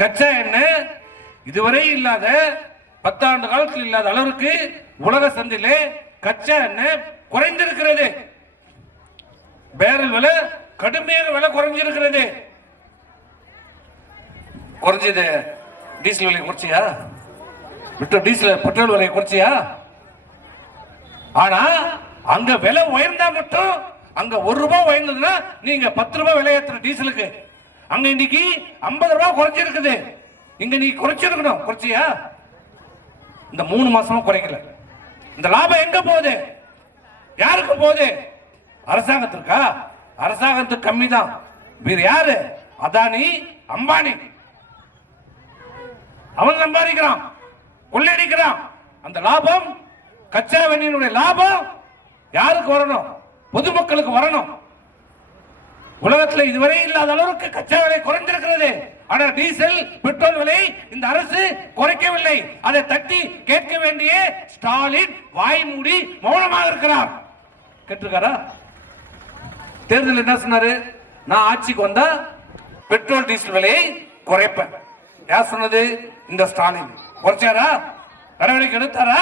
கச்சா எண்ணெய் இதுவரை இல்லாத பத்தாண்டு காலத்தில் இல்லாத அளவிற்கு உலக சந்தையிலே கச்சா எண்ணெய் குறைந்திருக்கிறது. பேரல் விலை கடுமையான விலை குறைஞ்சிருக்கிறது. குறைஞ்சது டீசல் விலை குறைச்சியா? பெட்ரோல் டீசல் பெட்ரோல் விலை குறைச்சியா? ஆனா அங்க விலை உயர்ந்தா மட்டும் அங்க ஒரு ரூபாய் உயர்ந்ததுன்னா நீங்க பத்து ரூபாய் விலை ஏத்துற டீசலுக்கு அங்க இன்னைக்கு ஐம்பது ரூபாய் குறைஞ்சிருக்குது. இங்க நீ குறைச்சிருக்கணும். குறைச்சியா? இந்த மூணு மாசமா குறைக்கல. இந்த லாபம் எங்க போகுது? யாருக்கு போகுது? அரசாங்கத்திற்கா? அரசாங்கத்துக்கு கம்மி தான் வேறு யாரு? அதானி அம்பானி. அவன் சம்பாதிக்கிறான். கொள்ளையடிக்கிறான். அந்த லாபம் கச்சா வெண்ணினுடைய லாபம் யாருக்கு வரணும்? பொதுமக்களுக்கு வரணும். உலகத்தில் இதுவரை இல்லாத அளவுக்கு கச்சா விலை குறைந்திருக்கிறது. ஆனால் டீசல் பெட்ரோல் விலை இந்த அரசு குறைக்கவில்லை. அதை தட்டி கேட்க வேண்டிய ஸ்டாலின் வாய் மூடி மௌனமாக இருக்கிறார். கேட்டிருக்காரா? தேர்தல் என்ன சொன்னாரு? நான் ஆட்சிக்கு வந்தா பெட்ரோல் டீசல் விலையை குறைப்பேன். யார் சொன்னது? இந்த ஸ்டாலின். குறைச்சாரா? நடவடிக்கை எடுத்தாரா?